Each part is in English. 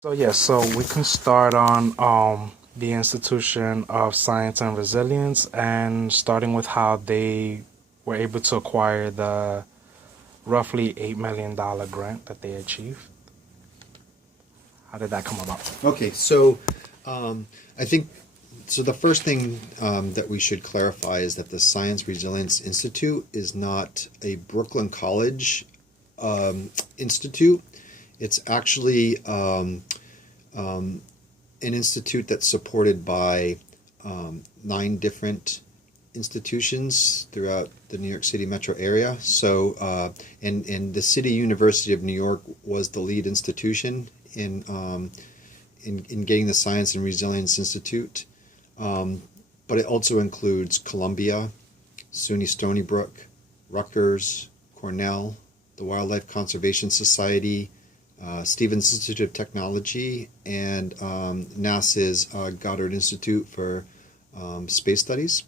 So we can start on the Institution of Science and Resilience and starting with how they were able to acquire the roughly $8 million grant that they achieved. How did that come about? Okay, so I think so. The first thing that we should clarify is that the Science Resilience Institute is not a Brooklyn College institute. It's actually an institute that's supported by 9 different institutions throughout the New York City metro area. And the City University of New York was the lead institution in getting the Science and Resilience Institute. But it also includes Columbia, SUNY Stony Brook, Rutgers, Cornell, the Wildlife Conservation Society, Stevens Institute of Technology, and NASA's Goddard Institute for Space Studies.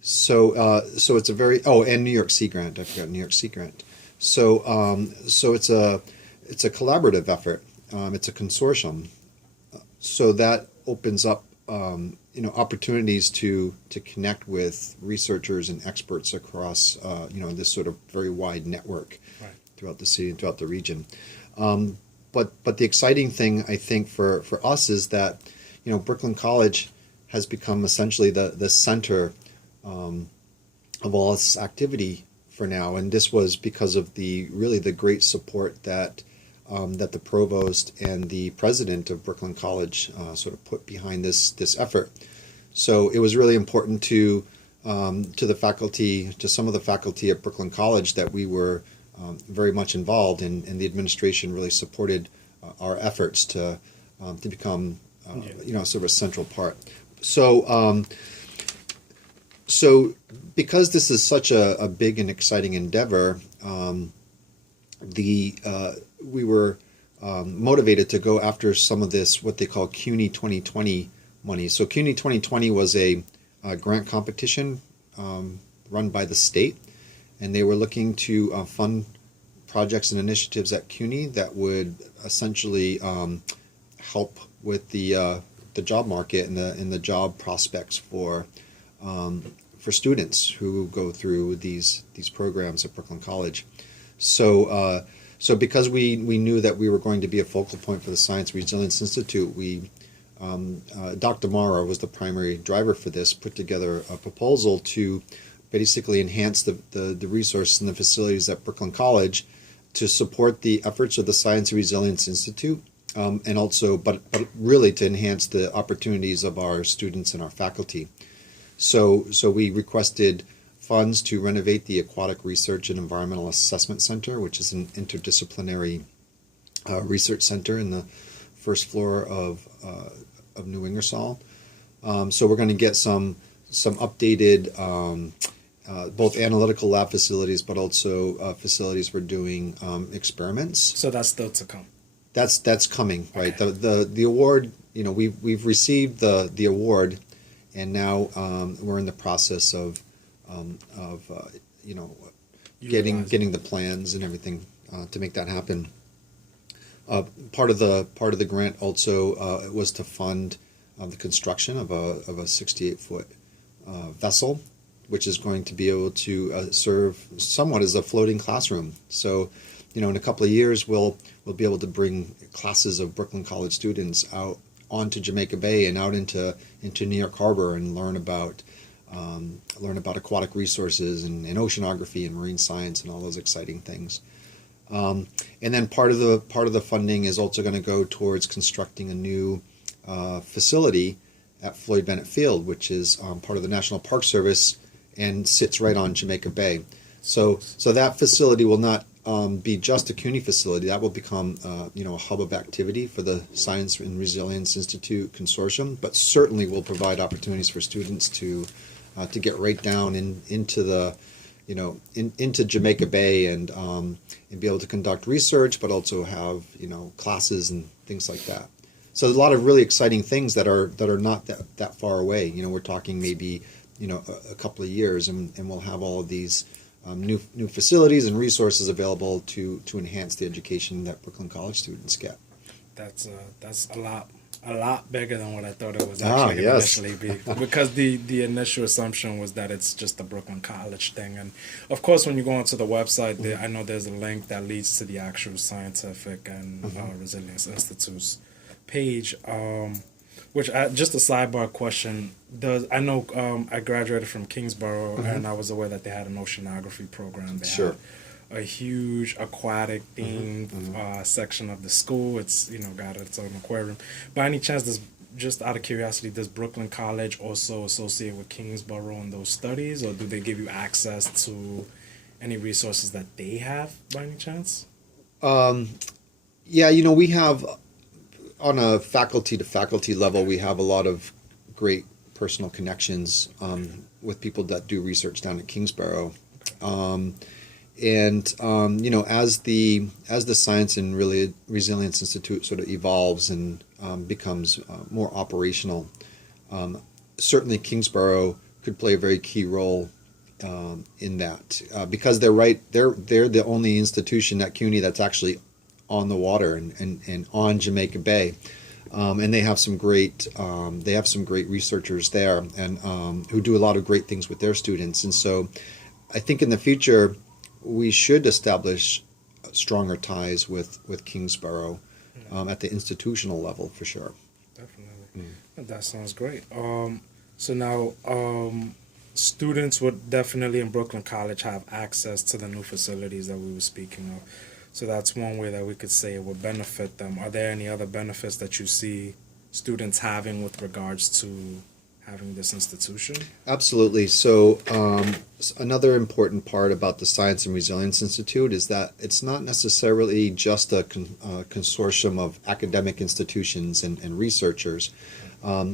So it's a very and New York Sea Grant. I forgot New York Sea Grant. So it's a collaborative effort. It's a consortium. So that opens up opportunities to connect with researchers and experts across this sort of very wide network throughout the city and throughout the region. But the exciting thing, I think, for us is that Brooklyn College has become essentially the center of all this activity for now, and this was because of the great support that that the provost and the president of Brooklyn College sort of put behind this effort. So it was really important to the faculty, to some of the faculty at Brooklyn College, that we were very much involved, and the administration really supported our efforts to become sort of a central part. So because this is such a big and exciting endeavor, we were motivated to go after some of this, what they call CUNY 2020 money. So CUNY 2020 was a grant competition run by the state, and they were looking to fund projects and initiatives at CUNY that would essentially help with the job market and the job prospects for students who go through these programs at Brooklyn College. So because we knew that we were going to be a focal point for the Science Resilience Institute, Dr. Mara was the primary driver for this, put together a proposal to basically enhance the resources and the facilities at Brooklyn College to support the efforts of the Science Resilience Institute, and also, but really to enhance the opportunities of our students and our faculty. So we requested funds to renovate the Aquatic Research and Environmental Assessment Center, which is an interdisciplinary research center in the first floor of New Ingersoll. So we're going to get some updated both analytical lab facilities, but also facilities for doing experiments. So that's still to come. That's coming, right? Okay. The award, we've received the award, and now we're in the process of getting the plans and everything to make that happen. Part of the grant also was to fund the construction of a 68-foot vessel, which is going to be able to serve somewhat as a floating classroom. So, in a couple of years, we'll be able to bring classes of Brooklyn College students out onto Jamaica Bay and out into New York Harbor and learn about aquatic resources and oceanography and marine science and all those exciting things. And then part of the funding is also going to go towards constructing a new facility at Floyd Bennett Field, which is part of the National Park Service and sits right on Jamaica Bay. So that facility will not be just a CUNY facility. That will become a hub of activity for the Science and Resilience Institute Consortium, but certainly will provide opportunities for students to get right down into into Jamaica Bay and be able to conduct research, but also have classes and things like that. So there's a lot of really exciting things that are not that far away. We're talking maybe a couple of years, and we'll have all of these new facilities and resources available to enhance the education that Brooklyn College students get. That's a lot bigger than what I thought it was Ah, actually going to yes. initially be. Because the initial assumption was that it's just a Brooklyn College thing, and of course when you go onto the website, I know there's a link that leads to the actual Scientific and Resilience Institute's page. Just a sidebar question. Does I know I graduated from Kingsborough and I was aware that they had an oceanography program. They Sure. had a huge aquatic themed section of the school. It's got its own aquarium. By any chance, just out of curiosity, does Brooklyn College also associate with Kingsborough in those studies, or do they give you access to any resources that they have by any chance? Yeah, we have on a faculty to faculty level, we have a lot of great personal connections with people that do research down at Kingsborough. As the Science and really Resilience Institute sort of evolves and becomes more operational, certainly Kingsborough could play a very key role in that because they're the only institution at CUNY that's actually on the water and on Jamaica Bay. And they have some great researchers there and who do a lot of great things with their students. And so I think in the future we should establish stronger ties with Kingsborough at the institutional level for sure. Definitely. That sounds great. So now students would definitely in Brooklyn College have access to the new facilities that we were speaking of. So that's one way that we could say it would benefit them. Are there any other benefits that you see students having with regards to having this institution? Absolutely. So another important part about the Science and Resilience Institute is that it's not necessarily just a consortium of academic institutions and researchers. A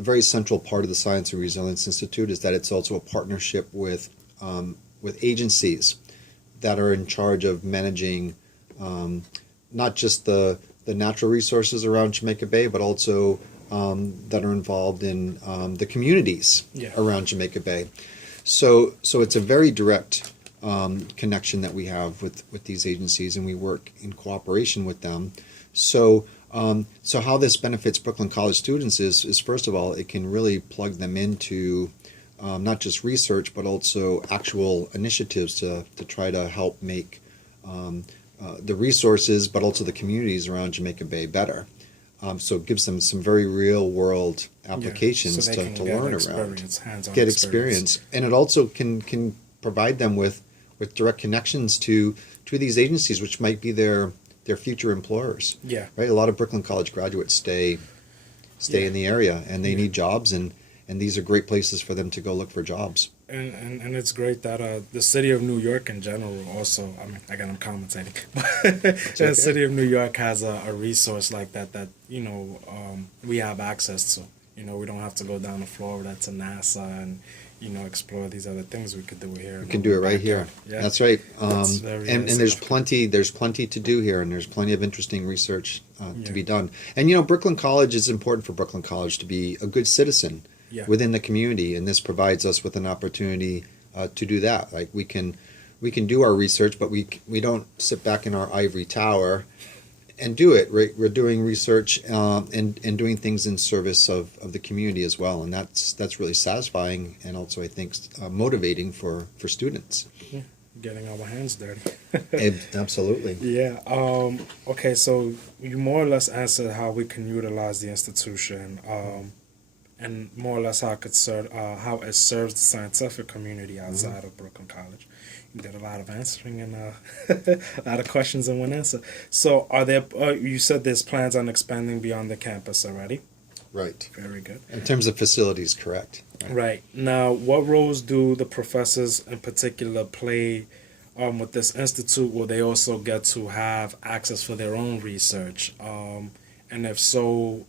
very central part of the Science and Resilience Institute is that it's also a partnership with agencies that are in charge of managing not just the natural resources around Jamaica Bay, but also that are involved in the communities around Jamaica Bay. So it's a very direct connection that we have with these agencies, and we work in cooperation with them. So how this benefits Brooklyn College students is first of all, it can really plug them into not just research, but also actual initiatives to try to help make the resources, but also the communities around Jamaica Bay better. So it gives them some very real world applications so to learn around, hands-on get experience, and it also can provide them with direct connections to these agencies, which might be their future employers. Yeah, right. A lot of Brooklyn College graduates stay in the area, and they need jobs, and these are great places for them to go look for jobs. And it's great that the city of New York in general also, I mean, again, I'm commentating, but the city of New York has a resource like that we have access to. We don't have to go down to Florida to NASA and, explore these other things. We could do it here. We can do it right here. Yeah. That's right. And there's plenty to do here, and there's plenty of interesting research to be done. And, Brooklyn College is important for Brooklyn College to be a good citizen within the community, and this provides us with an opportunity to do that. Like we can do our research, but we don't sit back in our ivory tower and do it. Right? We're doing research and doing things in service of the community as well, and that's really satisfying and also I think motivating for students. Yeah. Getting our hands dirty. Absolutely. Yeah. Okay. So you more or less answered how we can utilize the institution. And more or less how it serves the scientific community outside of Brooklyn College. You did a lot of answering and a lot of questions in one answer. So are there, you said there's plans on expanding beyond the campus already? Right. Very good. In terms of facilities, correct. Right. Now, what roles do the professors in particular play with this institute? Will they also get to have access for their own research? And if so,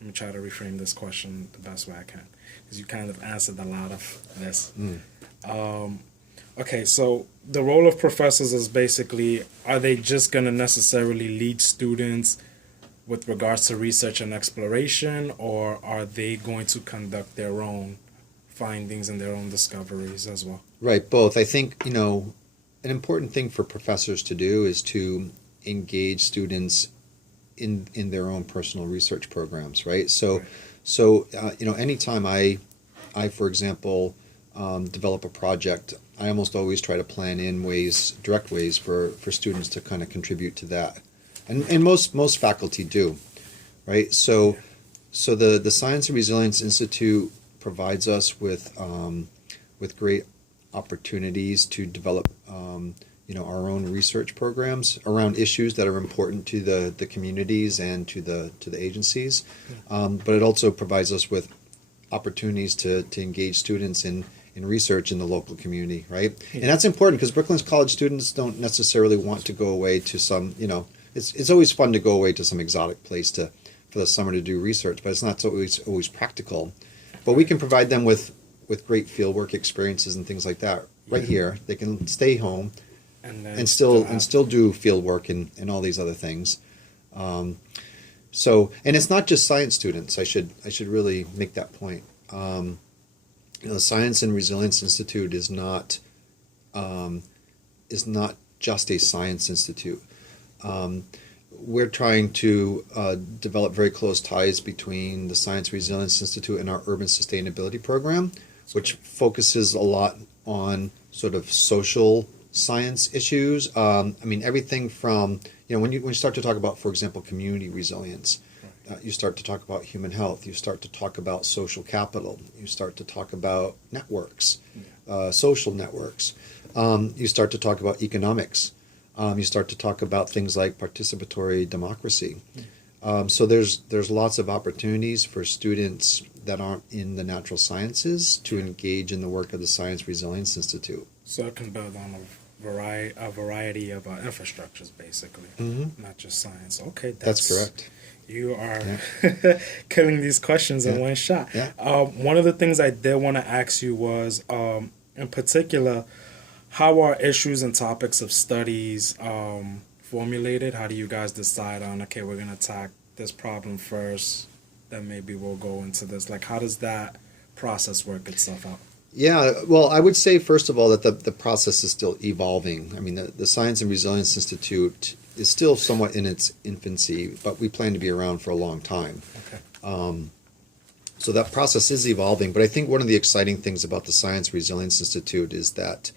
let me try to reframe this question the best way I can, because you kind of answered a lot of this. Okay, so the role of professors is basically, are they just going to necessarily lead students with regards to research and exploration, or are they going to conduct their own findings and their own discoveries as well? Right, both. I think, an important thing for professors to do is to engage students in their own personal research programs, right? Right. Anytime I for example, develop a project, I almost always try to plan in direct ways for students to kind of contribute to that, and most faculty do, right? So the Science and Resilience Institute provides us with great opportunities to develop our own research programs around issues that are important to the communities and to the agencies, but it also provides us with opportunities to engage students in research in the local community, right? And that's important because Brooklyn's college students don't necessarily want to go away to some, it's always fun to go away to some exotic place for the summer to do research, but it's not always practical. But we can provide them with great fieldwork experiences and things like that right here. They can stay home and still do field work and all these other things. And it's not just science students. I should really make that point. The Science and Resilience Institute is not just a science institute. We're trying to develop very close ties between the Science Resilience Institute and our Urban Sustainability Program, which focuses a lot on sort of social science issues. Everything from, when you start to talk about, for example, community resilience, you start to talk about human health, you start to talk about social capital, you start to talk about networks, social networks, you start to talk about economics, you start to talk about things like participatory democracy. So there's lots of opportunities for students that aren't in the natural sciences to engage in the work of the Science Resilience Institute. So it can build on a variety of infrastructures, basically, not just science. Okay, that's correct. You are killing these questions in one shot. Yeah. One of the things I did want to ask you was, in particular, how are issues and topics of studies formulated? How do you guys decide on, okay, we're going to attack this problem first, then maybe we'll go into this? Like, how does that process work itself out? Yeah, well, I would say, first of all, that the process is still evolving. I mean, the Science and Resilience Institute is still somewhat in its infancy, but we plan to be around for a long time. Okay. So that process is evolving, but I think one of the exciting things about the Science Resilience Institute is that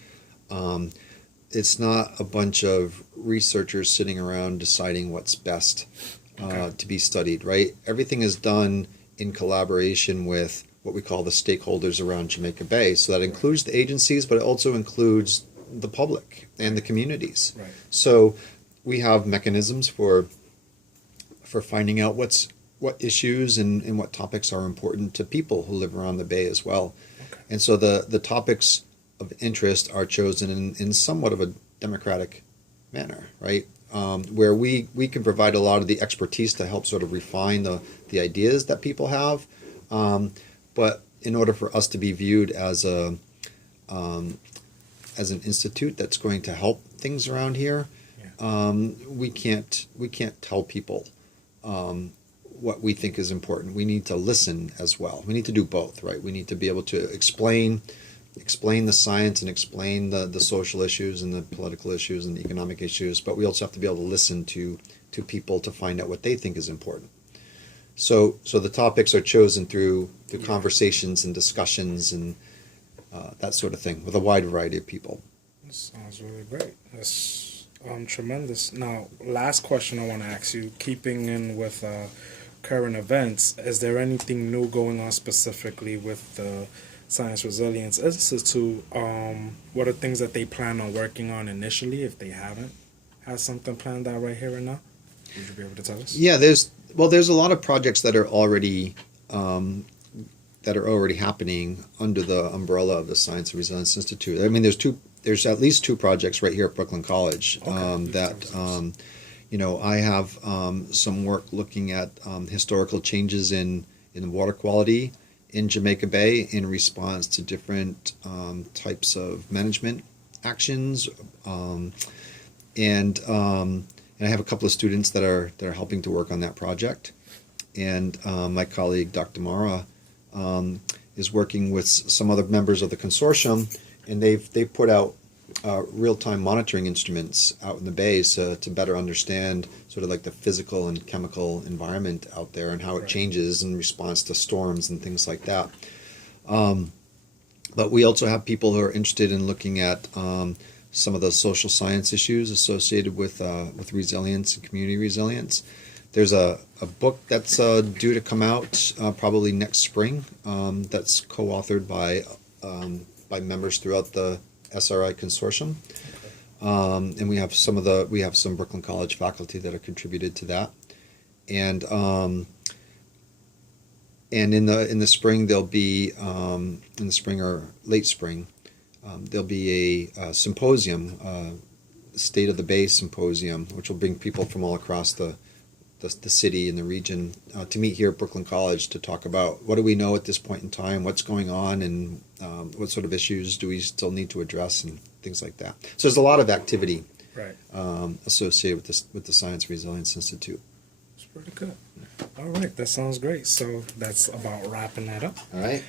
it's not a bunch of researchers sitting around deciding what's best to be studied, right? Everything is done in collaboration with what we call the stakeholders around Jamaica Bay. So that includes the agencies, but it also includes the public and the communities. Right. So we have mechanisms for finding out what issues and what topics are important to people who live around the Bay as well. Okay. And so the topics of interest are chosen in somewhat of a democratic manner, right? Where we can provide a lot of the expertise to help sort of refine the ideas that people have. But in order for us to be viewed as an institute that's going to help things around here, we can't tell people what we think is important. We need to listen as well. We need to do both, right? We need to be able to explain the science and explain the social issues and the political issues and the economic issues, but we also have to be able to listen to people to find out what they think is important. So the topics are chosen through conversations and discussions and that sort of thing with a wide variety of people. That sounds really great. That's tremendous. Now, last question I want to ask you, keeping in with current events, is there anything new going on specifically with the Science Resilience Institute? What are things that they plan on working on initially, if they haven't had something planned out right here and now? Would you be able to tell us? Yeah, there's a lot of projects that are already happening under the umbrella of the Science and Resilience Institute. I mean, there's at least two projects right here at Brooklyn College I have some work looking at historical changes in water quality in Jamaica Bay in response to different types of management actions, and I have a couple of students that are helping to work on that project, and my colleague Dr. Mara is working with some other members of the consortium, and they've put out real-time monitoring instruments out in the bay, so to better understand sort of like the physical and chemical environment out there and how it Right. changes in response to storms and things like that. But we also have people who are interested in looking at some of the social science issues associated with resilience and community resilience. There's a book that's due to come out probably next spring, that's co-authored by members throughout the SRI consortium, and we have some Brooklyn College faculty that have contributed to that, and in the spring there'll be in the spring or late spring there'll be a symposium, State of the Bay symposium, which will bring people from all across the city and the region to meet here at Brooklyn College to talk about what do we know at this point in time, what's going on, and what sort of issues do we still need to address, and things like that. So there's a lot of activity Right. associated with the Science Resilience Institute. It's pretty good. All right, that sounds great. So that's about wrapping that up. All right.